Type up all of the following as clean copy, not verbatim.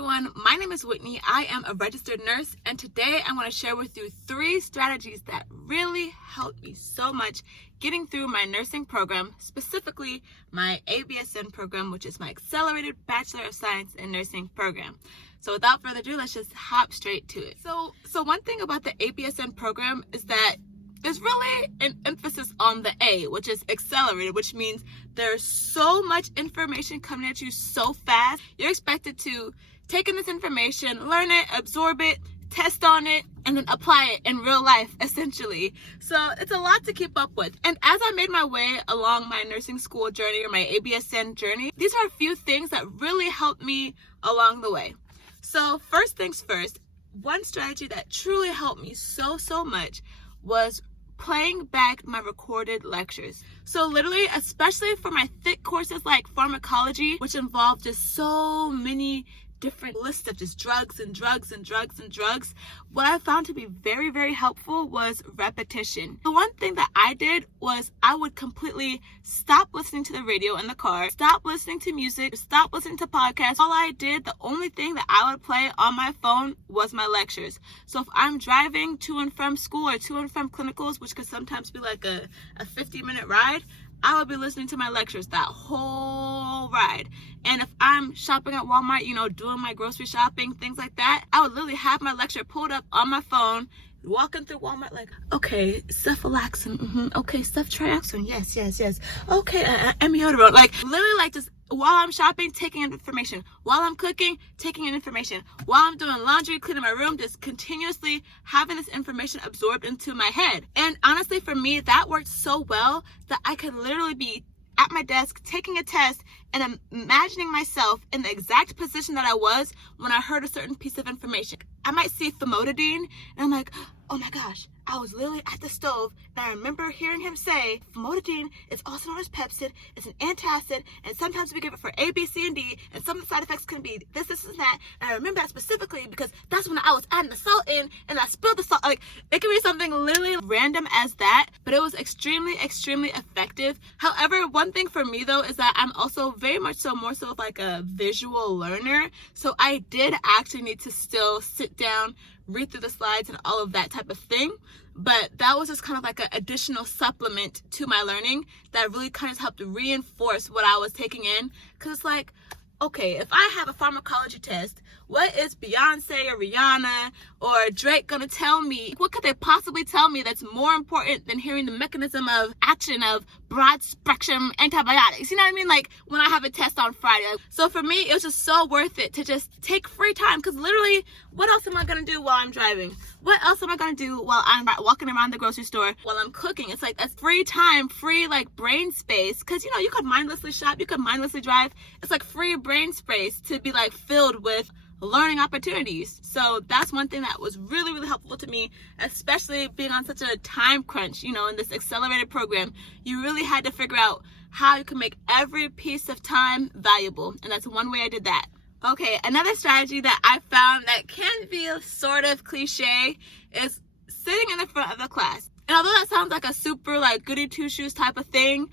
everyone, my name is Whitney. I am a registered nurse, and today I'm going to share with you 3 strategies that really helped me so much getting through my nursing program, specifically my ABSN program, which is my Accelerated Bachelor of Science in Nursing program. So without further ado, let's just hop straight to it. So one thing about the ABSN program is that there's really an emphasis on the A, which is accelerated, which means there's so much information coming at you so fast. You're expected to take in this information, learn it, absorb it, test on it, and then apply it in real life, essentially. So it's a lot to keep up with. And as I made my way along my nursing school journey or my ABSN journey, these are a few things that really helped me along the way. So first things first, one strategy that truly helped me so much was playing back my recorded lectures. So literally, especially for my thick courses like pharmacology, which involve just so many different lists of just drugs, what I found to be very helpful was repetition. The one thing that I did was I would completely stop listening to the radio in the car, stop listening to music, stop listening to podcasts. All I did, the only thing that I would play on my phone was my lectures. So if I'm driving to and from school or to and from clinicals, which could sometimes be like a 50-minute ride, I would be listening to my lectures that whole ride. And if I'm shopping at Walmart, doing my grocery shopping, things like that, I would literally have my lecture pulled up on my phone, walking through Walmart like, okay, cephalexin, okay, ceftriaxone, yes. Okay, amiodarone, like literally like just while I'm shopping, taking in information. While I'm cooking, taking in information. While I'm doing laundry, cleaning my room, just continuously having this information absorbed into my head. And honestly, for me, that worked so well that I could literally be at my desk taking a test and I'm imagining myself in the exact position that I was when I heard a certain piece of information. I might see famotidine and I'm like, oh my gosh, I was literally at the stove and I remember hearing him say famotidine is also known as Pepsid, it's an antacid, and sometimes we give it for A, B, C, and D, and some of the side effects can be this, and that. And I remember that specifically because that's when I was adding the salt in and I spilled the salt. Like, it could be something literally random as that, but it was extremely effective. However, one thing for me though is that I'm also very much so more so of like a visual learner. So I did actually need to still sit down, read through the slides and all of that type of thing. But that was just kind of like an additional supplement to my learning that really kind of helped reinforce what I was taking in. Because it's like, okay, if I have a pharmacology test, what is Beyonce or Rihanna or Drake gonna tell me? What could they possibly tell me that's more important than hearing the mechanism of action of broad spectrum antibiotics? You know what I mean? Like when I have a test on Friday. So for me, it was just so worth it to just take free time, because literally, what else am I gonna do while I'm driving? What else am I gonna do while I'm walking around the grocery store, while I'm cooking? It's like that's free time, free like brain space, because you could mindlessly shop, you could mindlessly drive. It's like free brain space to be like filled with learning opportunities. So that's one thing that was really helpful to me, especially being on such a time crunch, in this accelerated program. You really had to figure out how you can make every piece of time valuable, and that's one way I did that. Okay, another strategy that I found that can be sort of cliche is sitting in the front of the class. And although that sounds like a super like goody two-shoes type of thing,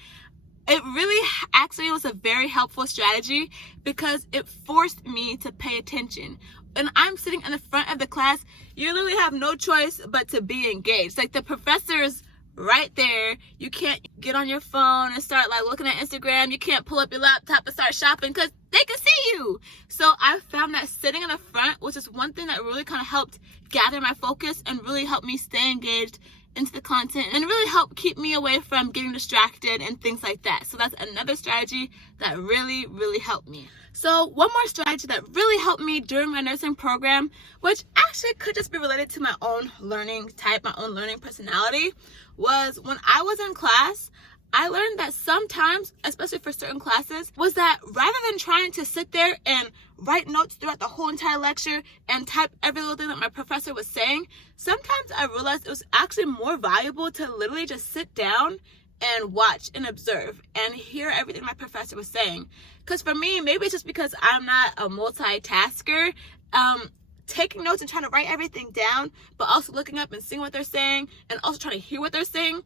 it really actually was a very helpful strategy because it forced me to pay attention. When I'm sitting in the front of the class, you literally have no choice but to be engaged. Like the professor's right there. You can't get on your phone and start like looking at Instagram. You can't pull up your laptop and start shopping because they can see you. So I found that sitting in the front was just one thing that really kind of helped gather my focus and really helped me stay engaged into the content and really help keep me away from getting distracted and things like that. So that's another strategy that really helped me. So one more strategy that really helped me during my nursing program, which actually could just be related to my own learning type, my own learning personality, was when I was in class, I learned that sometimes, especially for certain classes, was that rather than trying to sit there and write notes throughout the whole entire lecture and type every little thing that my professor was saying, sometimes I realized it was actually more valuable to literally just sit down and watch and observe and hear everything my professor was saying. Because for me, maybe it's just because I'm not a multitasker, taking notes and trying to write everything down, but also looking up and seeing what they're saying and also trying to hear what they're saying,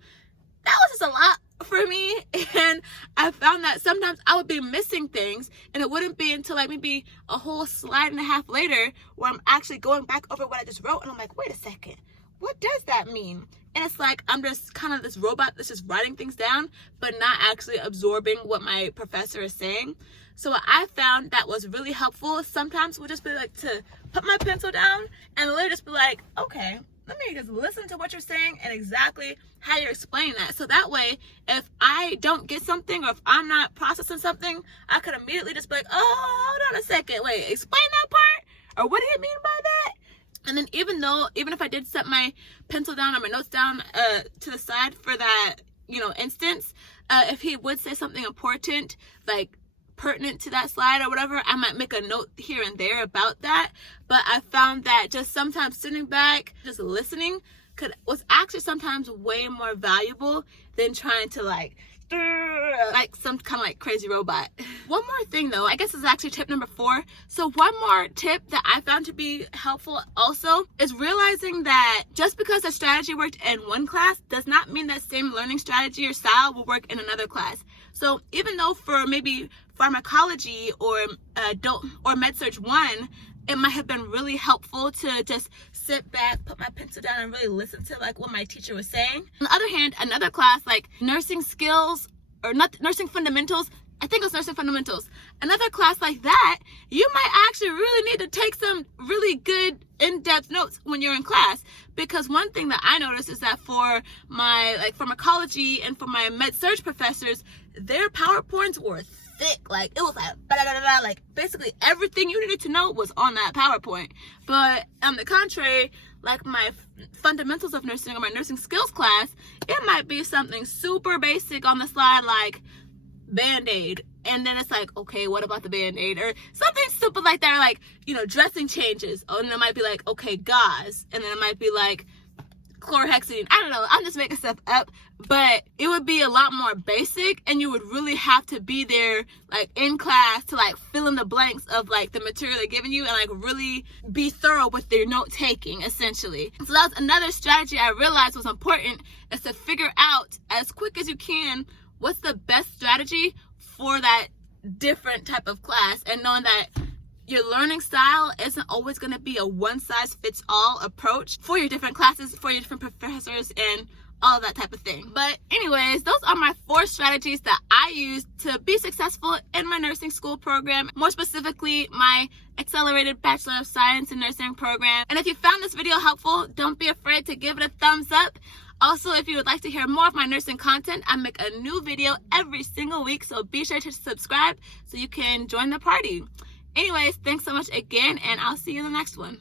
that was just a lot for me, and I found that sometimes I would be missing things, and it wouldn't be until like maybe a whole slide and a half later where I'm actually going back over what I just wrote, and I'm like, wait a second, what does that mean? And it's like I'm just kind of this robot that's just writing things down but not actually absorbing what my professor is saying. So what I found that was really helpful sometimes would just be like to put my pencil down and literally just be like, okay, let me just listen to what you're saying and exactly how you're explaining that. So that way, if I don't get something or if I'm not processing something, I could immediately just be like, oh, hold on a second, wait, explain that part? Or what do you mean by that? And then even if I did set my pencil down or my notes down to the side for that, instance, if he would say something important, like pertinent to that slide or whatever, I might make a note here and there about that. But I found that just sometimes sitting back, just listening was actually sometimes way more valuable than trying to like some kind of like crazy robot. One more thing though, I guess is actually tip number 4. So one more tip that I found to be helpful also is realizing that just because a strategy worked in one class does not mean that same learning strategy or style will work in another class. So even though for maybe pharmacology or med-surg 1, it might have been really helpful to just sit back, put my pencil down, and really listen to like what my teacher was saying. On the other hand, another class like nursing skills or not nursing fundamentals, I think it was nursing fundamentals. Another class like that, you might actually really need to take some really good in-depth notes when you're in class, because one thing that I noticed is that for my like pharmacology and for my med-surg professors, their PowerPoints were thick. Like it was like blah, blah, blah, blah. Like basically everything you needed to know was on that PowerPoint. But on the contrary, like my fundamentals of nursing or my nursing skills class, it might be something super basic on the slide like Band-Aid, and then it's like, okay, what about the Band-Aid? Or something stupid like that, like, dressing changes. Oh, and it might be like, okay, gauze, and then it might be like chlorhexidine. I don't know, I'm just making stuff up, but it would be a lot more basic, and you would really have to be there like in class to like fill in the blanks of like the material they're giving you and like really be thorough with their note taking essentially. So that was another strategy I realized was important, is to figure out as quick as you can what's the best strategy for that different type of class, and knowing that your learning style isn't always going to be a one-size-fits-all approach for your different classes, for your different professors, and all of that type of thing. But anyways, those are my 4 strategies that I use to be successful in my nursing school program, more specifically my accelerated Bachelor of Science in Nursing program. And if you found this video helpful, don't be afraid to give it a thumbs up. Also, if you would like to hear more of my nursing content, I make a new video every single week, so be sure to subscribe so you can join the party. Anyways, thanks so much again, and I'll see you in the next one.